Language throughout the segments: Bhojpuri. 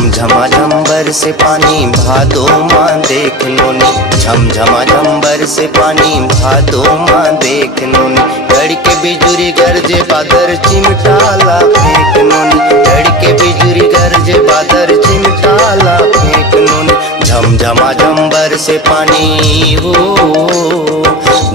झमझमा झंबर से पानी भादो माँ देख नोनी, झमझमा झंबर से पानी भादो माँ देख नोनी। गड़के बिजुरी गरजे बादर चिमटाला फेंक नोनी, गड़के बिजुरी गरजे बादर चिमटाला फेंक नोनी। झमझमा झंबर से पानी हो,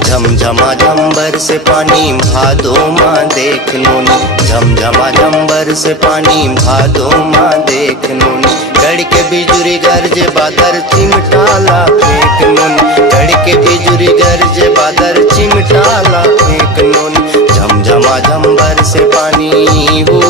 झमझमा झंबर से पानी भादो माँ देख नोनी, झमझमा झंबर से पानी भादो माँ देख नोनी। गड़के बिजुरी गरजे बादर चिमटाला फेंक नोनी, गड़के बिजुरी गरजे बादर चिमटाला फेंक नोनी। झमझमा झंबर से पानी हो।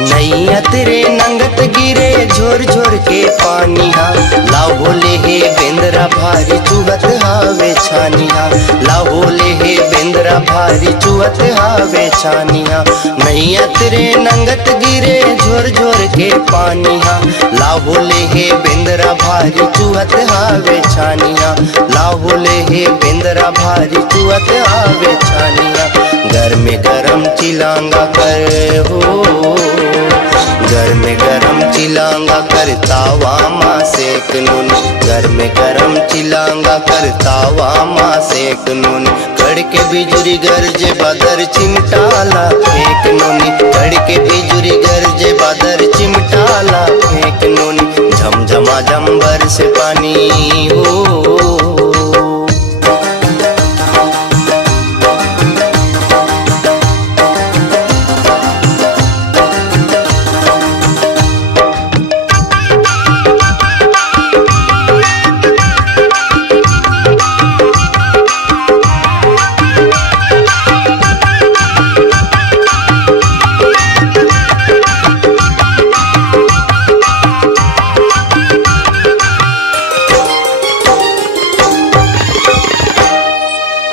नैया तेरे नंगत गिरे झोर झोर के पानिया, लाहोले हे बेंदरा भारी चुहत हावे छानिया, लाहोले हे बेंदरा भारी चुहत हावे छानिया। नैया तेरे नंगत गिरे झोर झोर के पानिया, लाहोले हे बेंदरा भारी चुहत हावे छानिया, लाहोले हे बेंदरा भारी चुहत हावे छानिया। घर में गरम चिलांगा कर हो, घर में गरम चिलांगा कर तावा माँ सेक नूनी, घर में गरम चिलांगा कर तावा माँ सेक नूनी। गड़के बिजुरी गरजे बादर चिमटाला फेंक नूनी, गड़के बिजुरी गरजे बादर चिमटाला फेंक नूनी। झमझमा झंबर से पानी हो।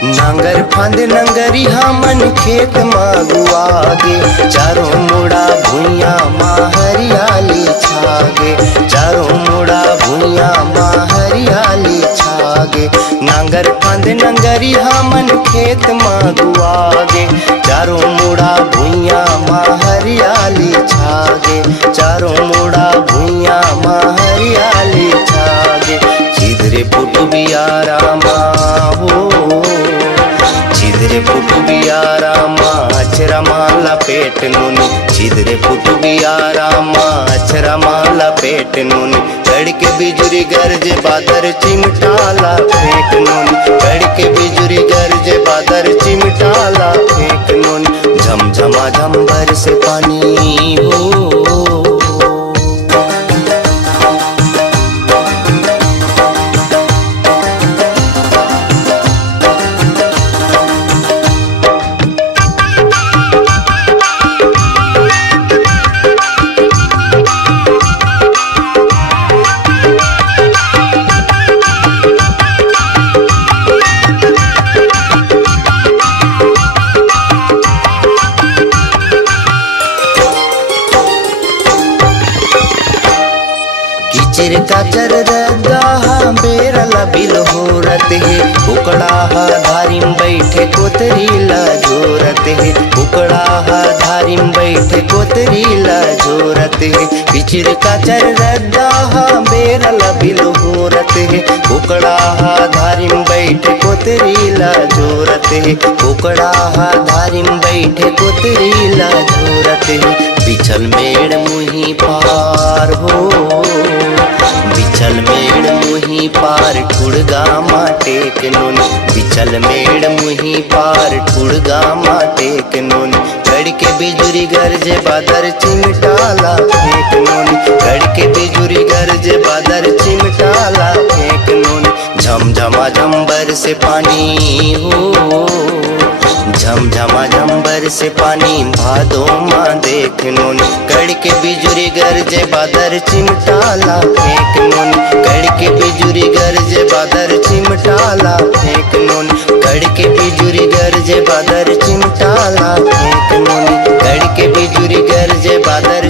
नांगर फांद नंगरी हमन खेत मागुआगे, चारों मुड़ा भुइया माँ हरियाली छागे, चारों मुड़ा भुइया माँ हरियाली छागे। नांगर फांद नंगरी हमन खेत मागुआगे, चारों मुड़ा भुइया माँ हरियाली छागे, चारों मुड़ा भुइया माँ हरियाली छागे। छिदरे पुटुबिया रामा हो, छिदरे पुटुबिया रामा अक्षरा माला पेट नूनी, छिदरे पुटुबिया रामा अक्षरा माला पेट नूनी। गड़के बिजुरी गरजे बादर चिमटाला फेंक नूनी, गड़के बिजुरी गरजे बादर चिमटाला फेंक नूनी। झमझमा झंबर से पानी हो। चिरकाचर रद्दा बेरला बिल होरत है, उकड़ा धारिम बैठे कोतरीला जोरत है, उकड़ा धारिम बैठे कोतरीला जोरत है। पिचिर काचर रद्दा बेरला बिल होरत है, उकड़ा धारिम बैठे कोतरीला जोरत है, उकड़ा धारिम बैठे कोतरीला जोरत है। बिछल मेड़ मुही पार हो, बिछल मेड़ मुही पार ठुड़गा माटेक नूनी, बिछल मेड़ मुही पार ठुड़गा माटेक नूनी। गड़के बिजुरी गरजे बादर चिमटाला फेंक नूनी, गड़के बिजुरी गरजे बादर चिमटाला फेंक नूनी। झमझमा झंबर से पानी हो, झमझमा झंबर से पानी भादो माँ देख नोनी, कड़ के बिजुरी गरजे बादर चिमटाला फेंक नोनी, कड़ के बिजुरी गरजे बादर चिमटाला फेंक नोनी, कड़ के बिजुरी गरजे बादर चिमटाला फेंक नोनी, कड़ के बिजुरी गरजे बादर